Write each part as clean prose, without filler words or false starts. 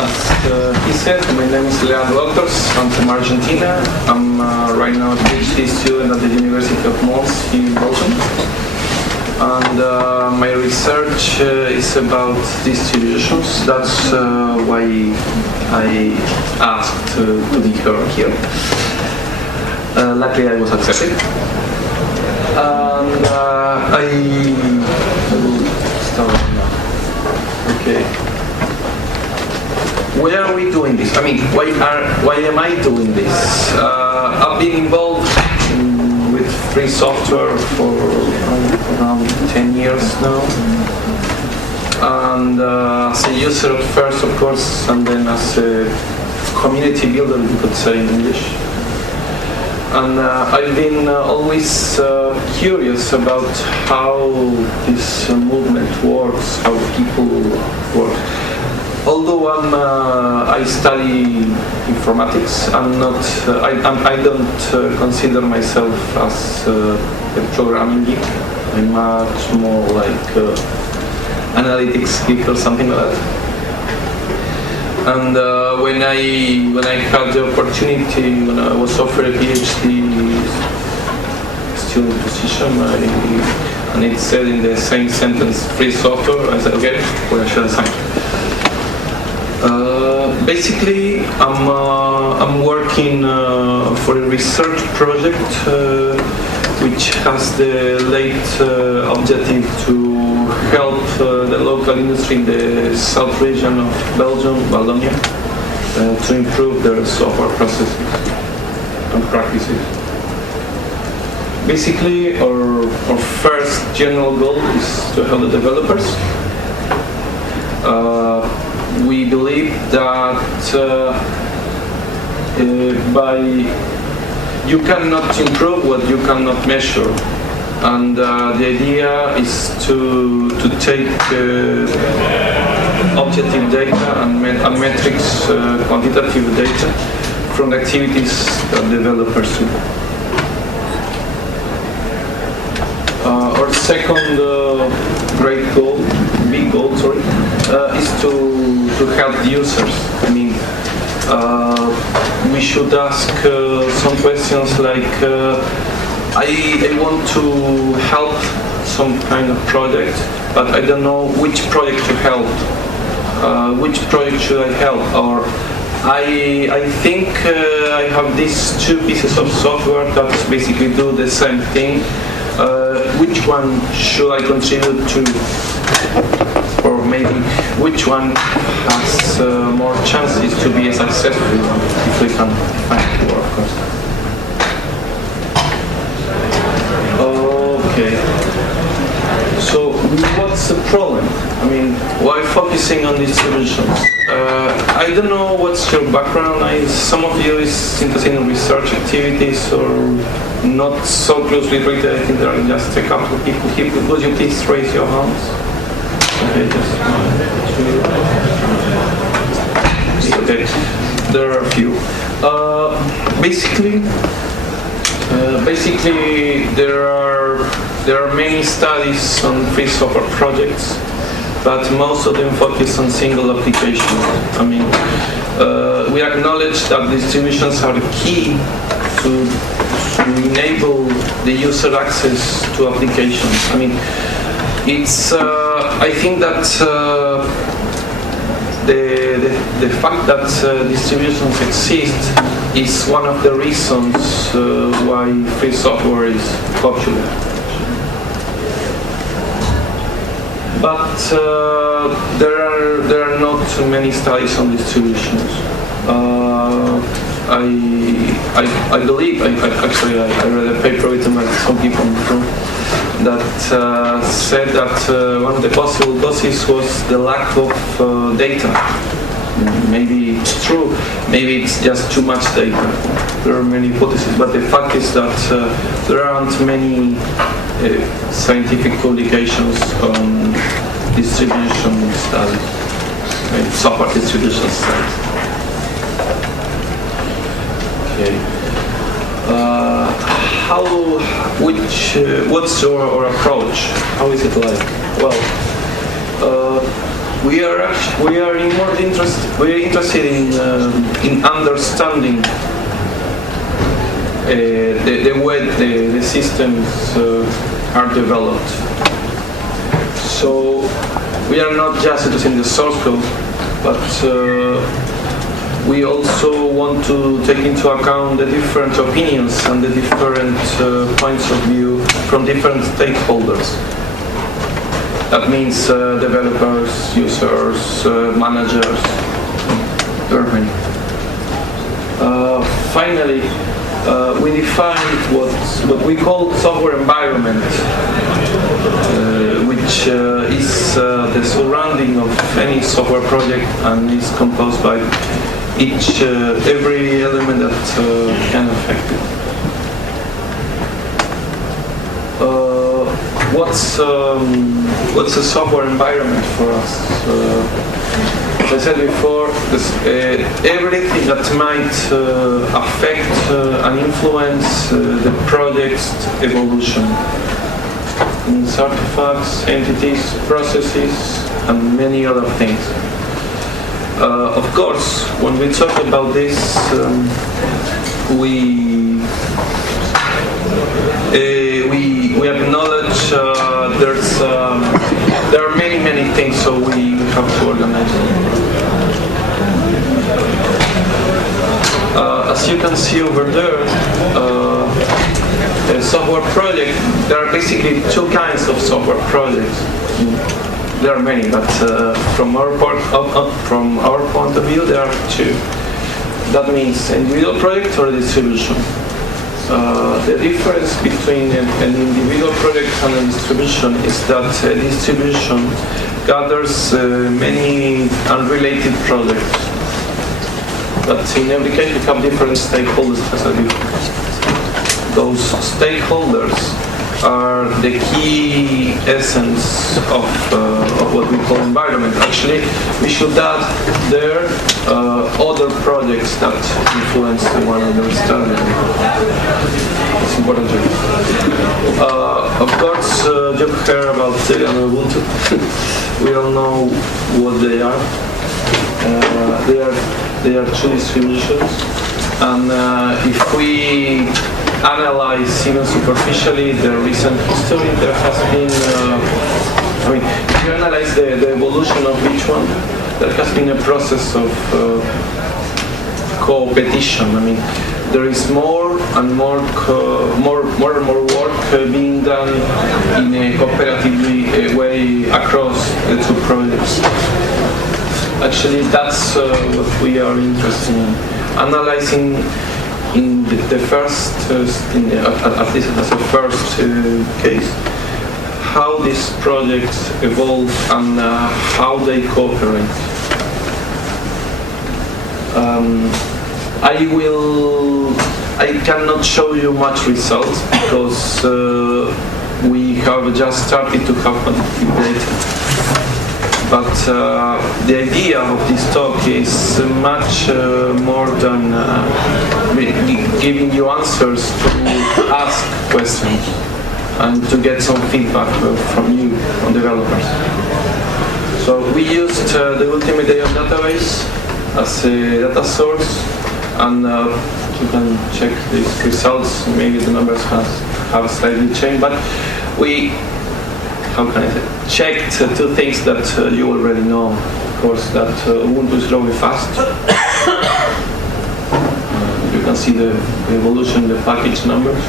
as he said, my name is Leandro. I'm from Argentina. I'm right now a PhD student at the University of Mons in Belgium. And my research is about distributions. That's why I asked to be here. Luckily, I was accepted. And I will start now. Okay. Why are we doing this? I mean, why am I doing this? I've been involved with free software for around 10 years now. And as a user at first, of course, and then as a community builder, we could say in English. And I've been always curious about how this movement works, how people work. Although I study informatics, I don't consider myself as a programming geek. I'm much more like analytics geek or something like that. And when I had the opportunity, when I was offered a PhD student position, and it said in the same sentence free software, I said, okay, where should I sign? Basically, I'm working for a research project which has the late objective to help the local industry in the south region of Belgium, Wallonia, to improve their software processes and practices. Basically, our first general goal is to help the developers. We believe that you cannot improve what you cannot measure, and the idea is to take objective data and metrics, quantitative data from the activities that developers do. Our second big goal, is to help the users. I mean, we should ask some questions like, I want to help some kind of project, but I don't know which project to help. Which project should I help? Or I think I have these two pieces of software that basically do the same thing. Which one should I contribute to? Or maybe which one has more chances to be a successful one, if we can find it, of course. Okay. So what's the problem? I mean, why focusing on distributions? I don't know what's your background. Some of you is interested in research activities or not so closely related. I think there are just a couple of people here. Would you please raise your hands? Okay, just 1, 2. Okay, there are a few. Basically, there are many studies on free software projects, but most of them focus on single applications. I mean, we acknowledge that distributions are key to enable the user access to applications. I mean, it's. I think that the fact that distributions exist is one of the reasons why free software is popular. But there are not many studies on distributions. I believe, actually I read a paper written by some people in the room that said that one of the possible causes was the lack of data. Maybe it's true, maybe it's just too much data. There are many hypotheses, but the fact is that there aren't many scientific publications on distribution studies, software distribution studies. Okay. What's your approach? How is it like? Well, we are interested in understanding the way the systems are developed. So we are not just interested in the source code, but we also want to take into account the different opinions and the different points of view from different stakeholders. That means developers, users, managers, there are many. Finally, we defined what we call software environment, which is the surrounding of any software project and is composed by every element that can affect it. What's a software environment for us? As I said before, everything that might affect and influence the project's evolution. Means artifacts, entities, processes, and many other things. Of course, when we talk about this, we acknowledge there are many things, so we have to organize them. As you can see over there, a software project, there are basically two kinds of software projects. There are many, but from our point of view, there are two. That means individual project or distribution. The difference between an individual project and a distribution is that a distribution gathers many unrelated projects. But in every case, we have different stakeholders, as I before. Those stakeholders are the key essence of what we call environment. Actually, we should add there other projects that influence one understanding. It's important to of course, you've heard about Debian and Ubuntu. We all know what they are. They are two distributions, and if we analyze even superficially the recent history, there has been, if you analyze the evolution of each one, there has been a process of co-opetition. I mean, there is more and more work being done in a cooperative way across the two projects. Actually, that's what we are interested in, analyzing in the first, at least as a first case, how these projects evolve and how they cooperate. I cannot show you much results because we have just started to have quantitative data. But the idea of this talk is much more than giving you answers to ask questions and to get some feedback from you, from developers. So we used the ultimate Debian database as a data source, and you can check these results. Maybe the numbers have slightly changed, but we checked two things that you already know. Of course, that Ubuntu is growing fast. You can see the evolution, the package numbers.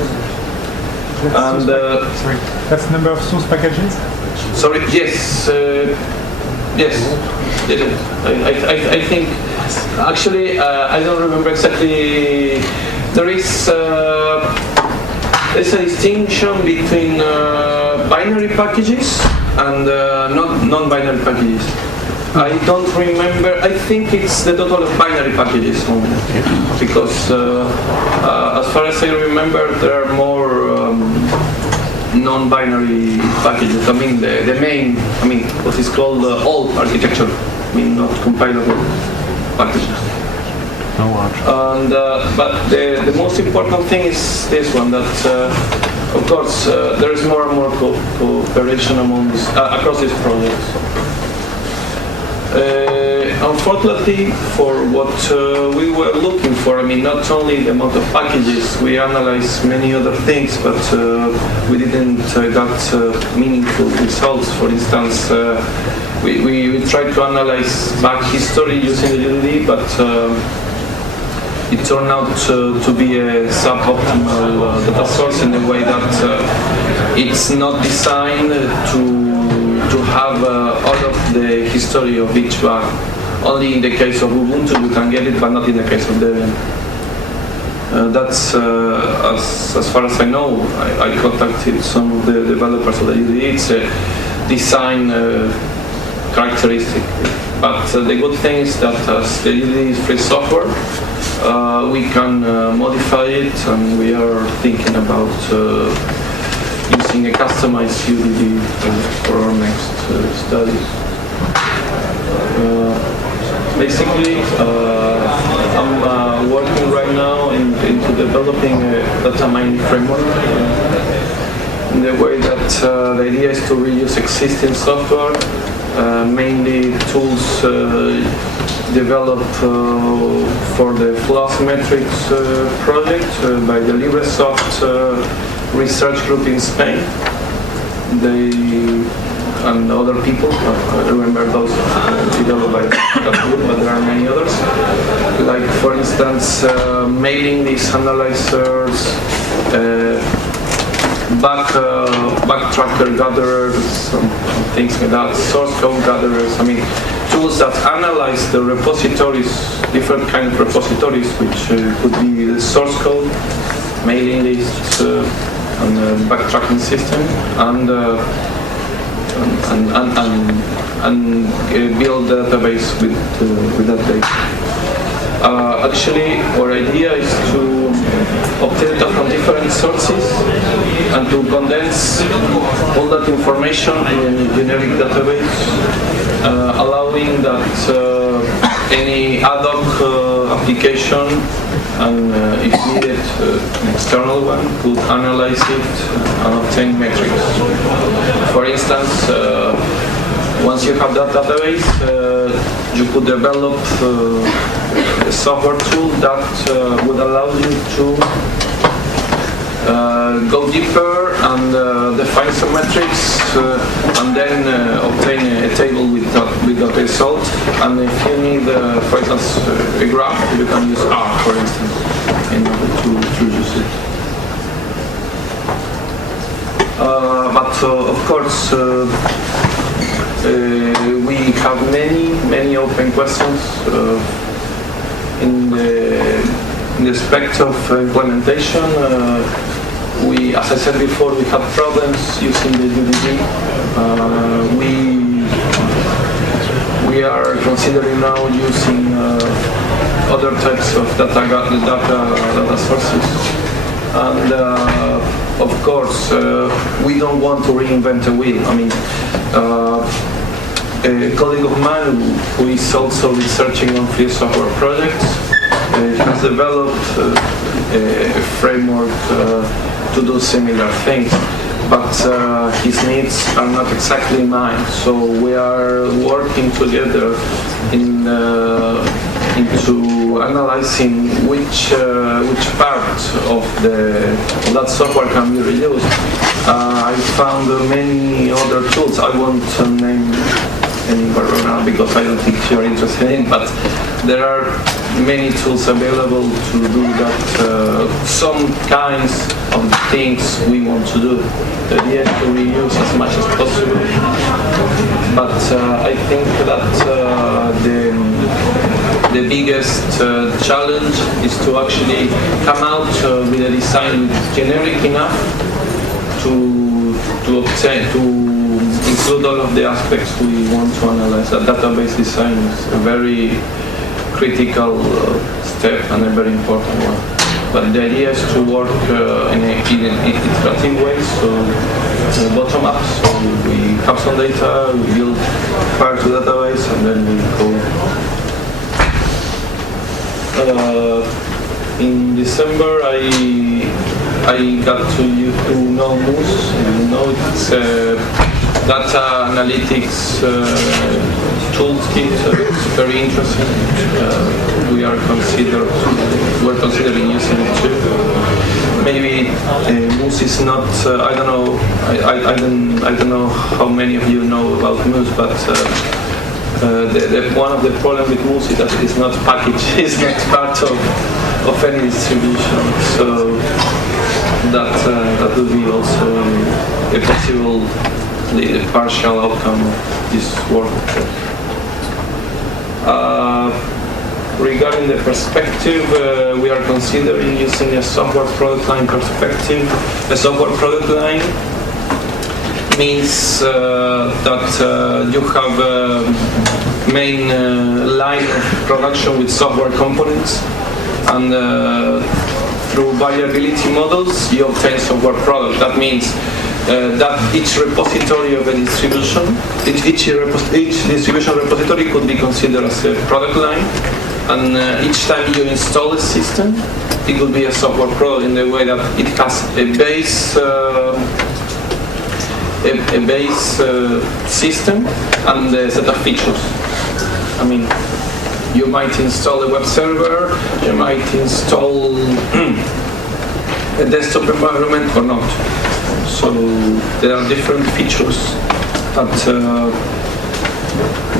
And sorry, that's the number of source packages? Sorry, yes. I think, actually, I don't remember exactly. There is there's a distinction between binary packages and non-binary packages. I don't remember. I think it's the total of binary packages only, because as far as I remember, there are more non-binary packages. I mean, the main, what is called old architecture. I mean, not compilable packages. And but the most important thing is this one, that of course there is more and more cooperation among across these projects. Unfortunately, for what we were looking for, I mean, not only the amount of packages, we analyzed many other things, but we didn't get meaningful results. For instance, we tried to analyze back history using the UDD, but it turned out to be a suboptimal data source in a way that it's not designed to have all of the history of each bug. Only in the case of Ubuntu you can get it, but not in the case of Debian. That's as far as I know. I contacted some of the developers of the UDD. It's a design characteristic. But the good thing is that as the UDD is free software, we can modify it, and we are thinking about using a customized UDD for our next studies. Basically, I'm working right now into developing a data mining framework in the way that the idea is to reuse existing software, mainly tools developed for the floss metrics project by the Libre research group in Spain. They and other people, I remember those developed by that group, but there are many others. Like, for instance, mailing these analyzers, backtracker gatherers, and things like that, source code gatherers. I mean, tools that analyze the repositories, different kind of repositories, which could be the source code, mailing lists, and backtracking system, and build a database with that data. Actually, our idea is to obtain data from different sources and to condense all that information in a generic database, allowing that any ad hoc application and if needed, an external one could analyze it and obtain metrics. For instance, once you have that database, you could develop a software tool that would allow you to go deeper and define some metrics, and then obtain a table with that result. And if you need, for instance, a graph, you can use R, for instance, in order to use it. But of course, we have many open questions in the aspect of implementation. As I said before, we have problems using the UDD. We are considering now using other types of data sources, and of course we don't want to reinvent the wheel. I mean, a colleague of mine who is also researching on free software projects has developed a framework to do similar things, but his needs are not exactly mine. So we are working together into analyzing which part of that software can be reused. I found many other tools. I won't name anywhere right now because I don't think you're interested in, but there are many tools available to do that, some kinds of things we want to do. The idea is to reuse as much as possible, but I think that the biggest challenge is to actually come out with a design generic enough to include all of the aspects we want to analyze. A database design is a very critical step and a very important one. But the idea is to work in an iterative way, so bottom up. So we have some data, we build part of the database, and then we go. In December, I got to know Moose. You know, it's a data analytics toolkit. It's very interesting. We're considering using it too. Maybe Moose is not. I don't know. I don't know how many of you know about Moose, but one of the problems with Moose is that it's not packaged. It's not part of any distribution. So that would be also a possible partial outcome of this work. Regarding the perspective, we are considering using a software product line perspective. A software product line means that you have a main line of production with software components, and through variability models you obtain software product. That means that each repository of a distribution, each distribution repository could be considered as a product line, and each time you install a system, it will be a software product in the way that it has a base system and a set of features. I mean, you might install a web server, you might install a desktop environment or not. So there are different features that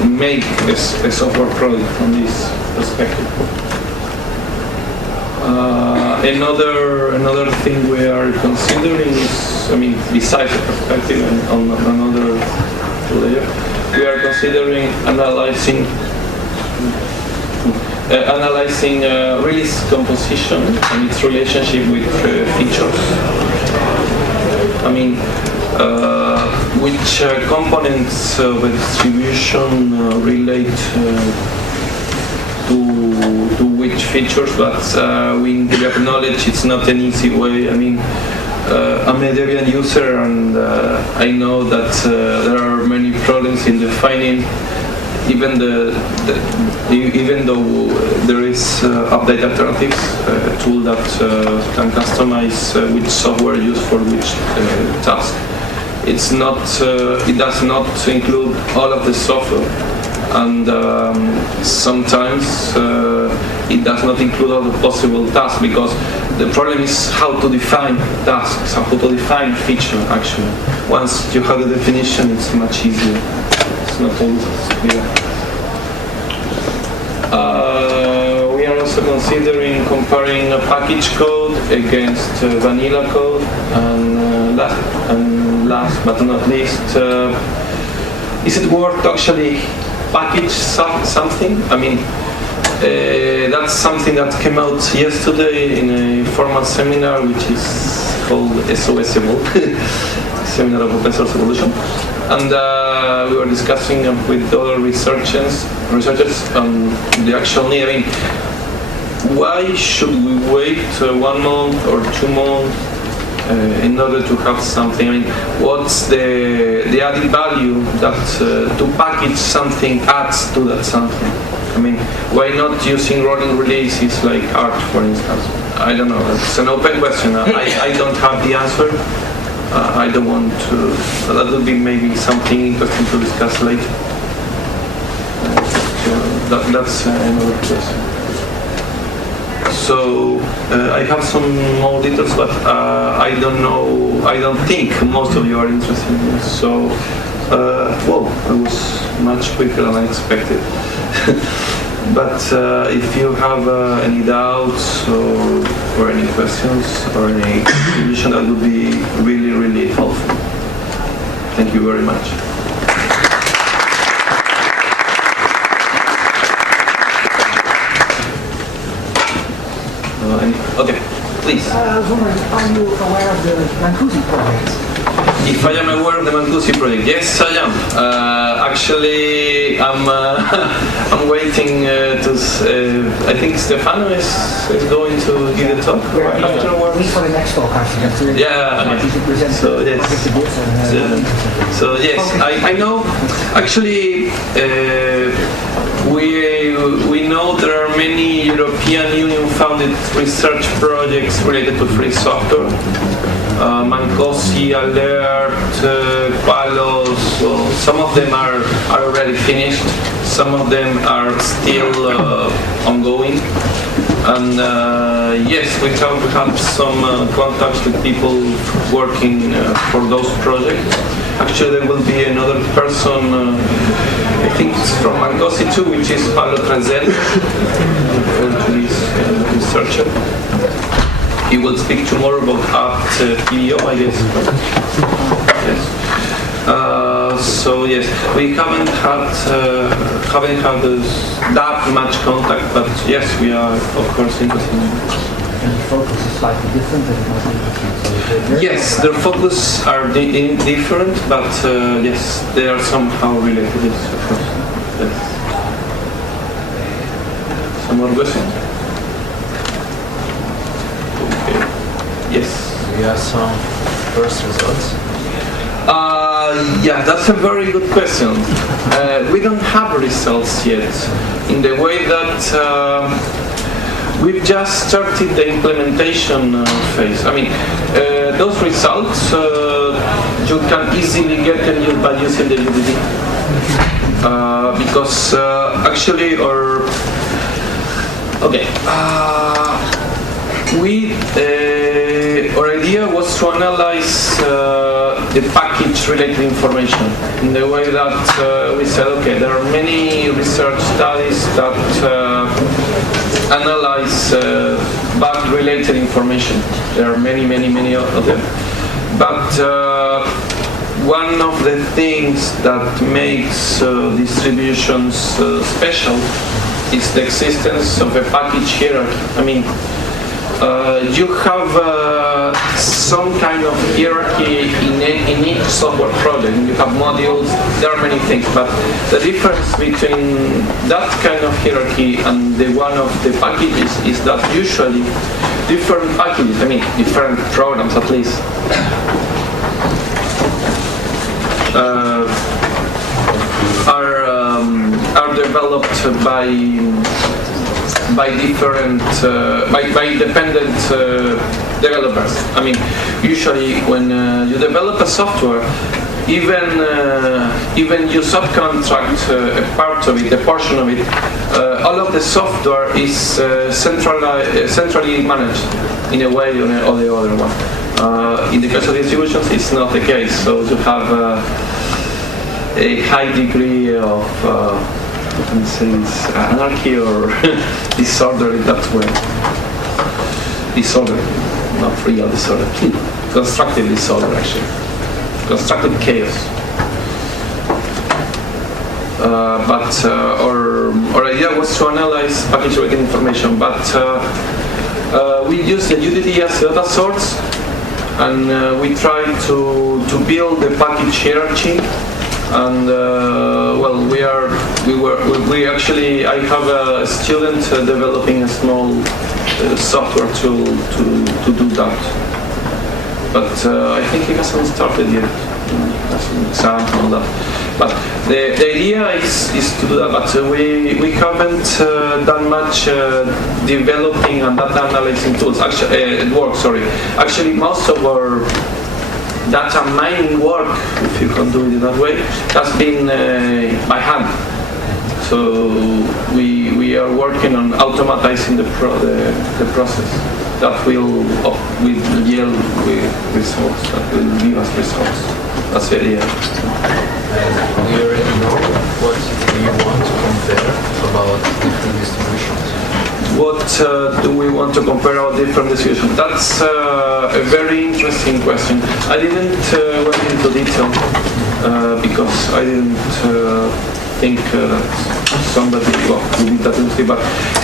make a software product from this perspective. Another thing we are considering is, I mean, besides the perspective and on another layer, we are considering analyzing release composition and its relationship with features. I mean, which components of a distribution relate to which features, but we acknowledge it's not an easy way. I mean, I'm a Debian user, and I know that there are many problems in defining, even though there is update alternatives, a tool that can customize which software used for which task. It's not. It does not include all of the software, and sometimes it does not include all the possible tasks, because the problem is how to define tasks, how to define feature. Actually, once you have the definition, it's much easier. It's not always clear. We are also considering comparing package code against vanilla code, and last but not least, is it worth to actually package something? I mean, that's something that came out yesterday in a formal seminar which is called SOSable, Seminar of Open Source Evolution, and we were discussing with other researchers the actual need. I mean, why should we wait 1 month or 2 months in order to have something? I mean, what's the added value that to package something adds to that something? I mean, why not using rolling releases like Arch, for instance? I don't know. It's an open question. I don't have the answer. I don't want to. That would be maybe something interesting to discuss later. That's another question. So I have some more details, but I don't know. I don't think most of you are interested in this. So, well, it was much quicker than I expected. But if you have any doubts or any questions or any contribution, that would be really, really helpful. Thank you very much. Okay, please. I was wondering, are you aware of the Mancusi project? If I am aware of the Mancusi project, yes, I am. Actually, I'm waiting to. I think Stefano is going to give a talk right afterwards. Wait for the next talk, actually. Yeah. So yes. So yes, I know. Actually, we know there are many European Union-funded research projects related to free software. Mancosi, Alert, Palos. Well, some of them are already finished. Some of them are still ongoing. And yes, we have some contacts with people working for those projects. Actually, there will be another person, I think it's from Mancosi too, which is Paulo Trazel, this researcher. He will speak tomorrow about PDO, I guess. Yes. So yes, we haven't had that much contact, but yes, we are of course interested in it. And the focus is slightly different and more interesting. So yes, their focus are different, but yes, they are somehow related. Yes, of course. Yes. Some more questions? Okay. Yes. We have some first results. Yeah, that's a very good question. We don't have results yet, in the way that we've just started the implementation phase. I mean, those results you can easily get them by using the UDD. Because actually, our idea was to analyze the package-related information in the way that we said, okay, there are many research studies that analyze bug-related information. There are many of them. But one of the things that makes distributions special is the existence of a package hierarchy. I mean, you have some kind of hierarchy in each software project. You have modules, there are many things, but the difference between that kind of hierarchy and the one of the packages is that usually different packages, I mean different programs at least, are developed by independent developers. I mean, usually when you develop a software, even you subcontract a part of it, a portion of it, all of the software is centrally managed in a way or the other one. In the case of distributions, it's not the case. So you have a high degree of anarchy or disorder in that way. Disorder, not real disorder. Constructive disorder, actually. Constructive chaos. But our idea was to analyze package-related information, but we used the UDD as data source, and we tried to build the package hierarchy. And I have a student developing a small software tool to do that. But I think he hasn't started yet. As an example of that. But the idea is to do that. But we haven't done much developing and data analyzing tools. Actually, most of our data mining work, if you can do it that way, has been by hand. So we are working on automatizing the process that will yield with results, that will give us results. That's the idea. We already know what do you want to compare about different distributions. What do we want to compare our different distributions? That's a very interesting question. I didn't went into detail because I didn't think that somebody would be that interesting. But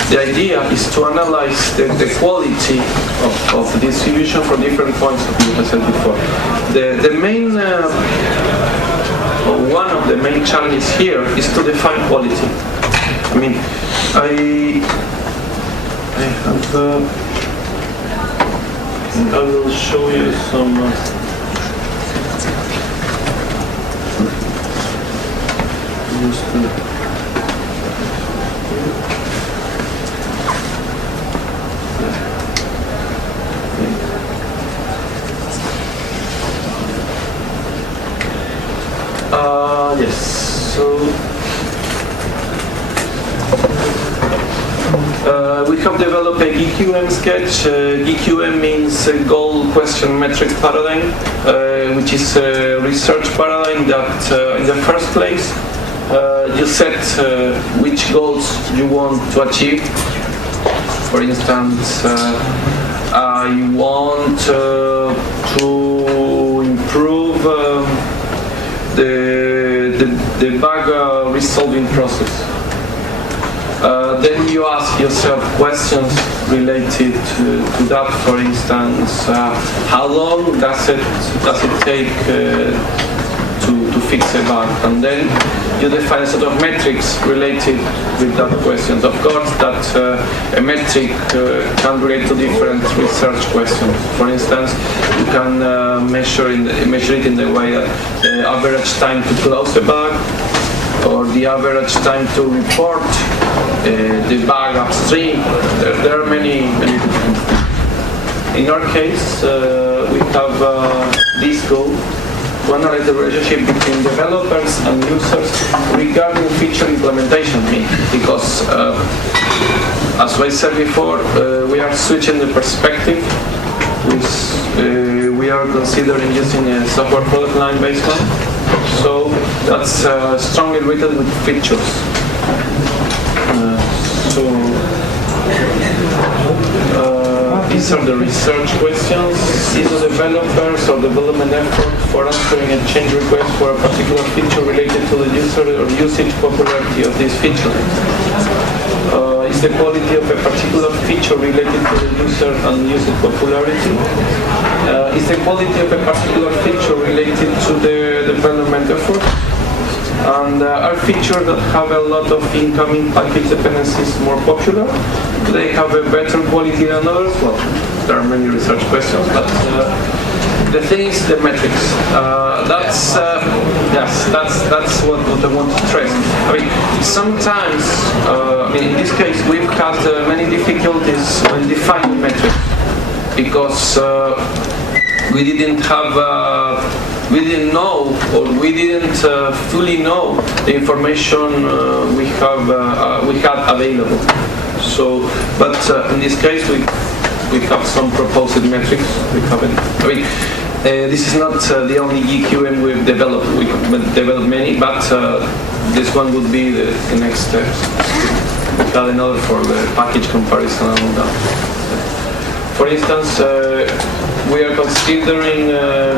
the idea is to analyze the quality of the distribution from different points of view, as I said before. The main one of the main challenges here is to define quality. I mean, I will show you some. we have developed a GQM sketch. GQM means goal question metric paradigm, which is a research paradigm that in the first place you set which goals you want to achieve. For instance, you want to improve the bug resolving process. Then you ask yourself questions related to that. For instance, how long does it take to fix a bug? And then you define a set of metrics related with that question. Of course, that a metric can relate to different research questions. For instance, you can measure it in the way that the average time to close a bug, or the average time to report the bug upstream. There are many different things. In our case, we have this goal to analyze the relationship between developers and users regarding feature implementation. Because, as I said before, we are switching the perspective. We are considering using a software product line based one. So that's strongly related with features. These are the research questions. These are developers or development effort for answering a change request for a particular feature related to the user or usage popularity of this feature. Is the quality of a particular feature related to the user and usage popularity? Is the quality of a particular feature related to the development effort? And are features that have a lot of incoming package dependencies more popular? Do they have a better quality than others? Well, there are many research questions, but the thing is the metrics. That's what I want to stress. I mean, sometimes, in this case, we've had many difficulties when defining metrics because we didn't know, or we didn't fully know the information we had available. So, but in this case, we have some proposed metrics. We haven't. I mean, this is not the only GQM we've developed. We've developed many, but this one would be the next steps. We have another for the package comparison and all that. For instance, we are considering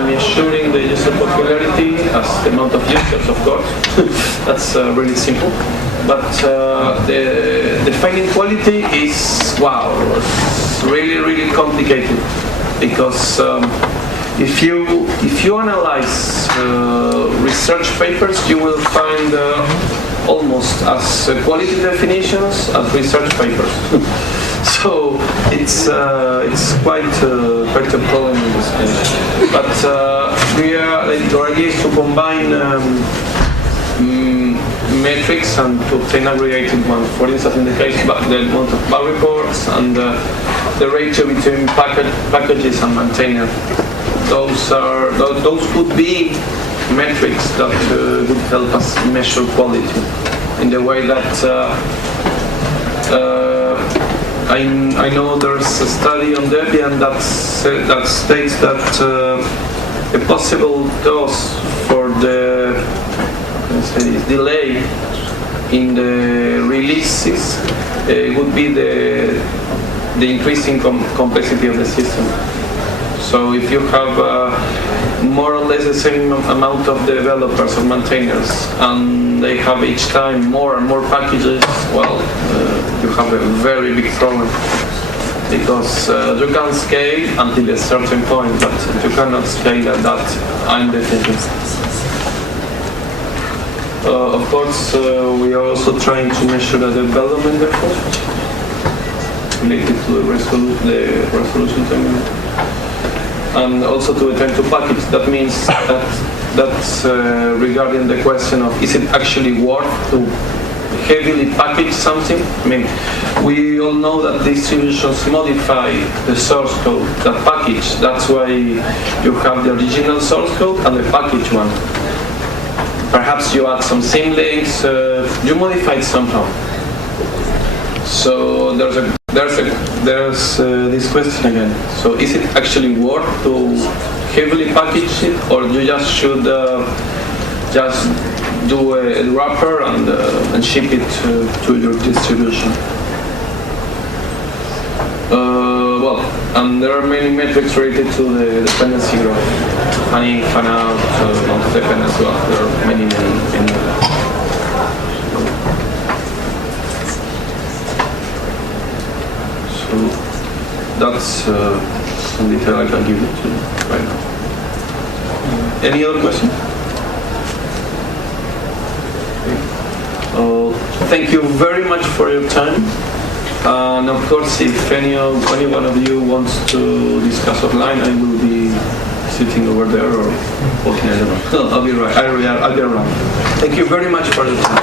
measuring the user popularity as the amount of users, of course. That's really simple. But the defining quality is, wow, really complicated. Because if you analyze research papers, you will find almost as quality definitions as research papers. So it's quite a problem in this case. But the idea is to combine metrics and to obtain aggregated ones. For instance, in the case of the amount of bug reports and the ratio between packages and maintainer. Those could be metrics that would help us measure quality in the way that I know there's a study on Debian that states that a possible cause for the delay in the releases would be the increasing complexity of the system. So if you have more or less the same amount of developers or maintainers, and they have each time more and more packages, well, you have a very big problem. Because you can scale until a certain point, but you cannot scale at that indefinitely. Of course, we are also trying to measure the development effort related to the resolution time. And also to attend to package. That means that's regarding the question of is it actually worth to heavily package something? I mean, we all know that distributions modify the source code, that package. That's why you have the original source code and the package one. perhaps you add some symlinks, you modify it somehow. So there's this question again. So is it actually worth to heavily package it, or you just should just do a wrapper and ship it to your distribution? Well, and there are many metrics related to the dependency graph, fan in, fan out, non-dependent as well. There are many. So that's some detail I can give you to right now. Any other question? Thank you very much for your time. And of course, if any one of you wants to discuss offline, I will be sitting over there or walking. I don't know. I'll be right. I'll be around. Thank you very much for your time.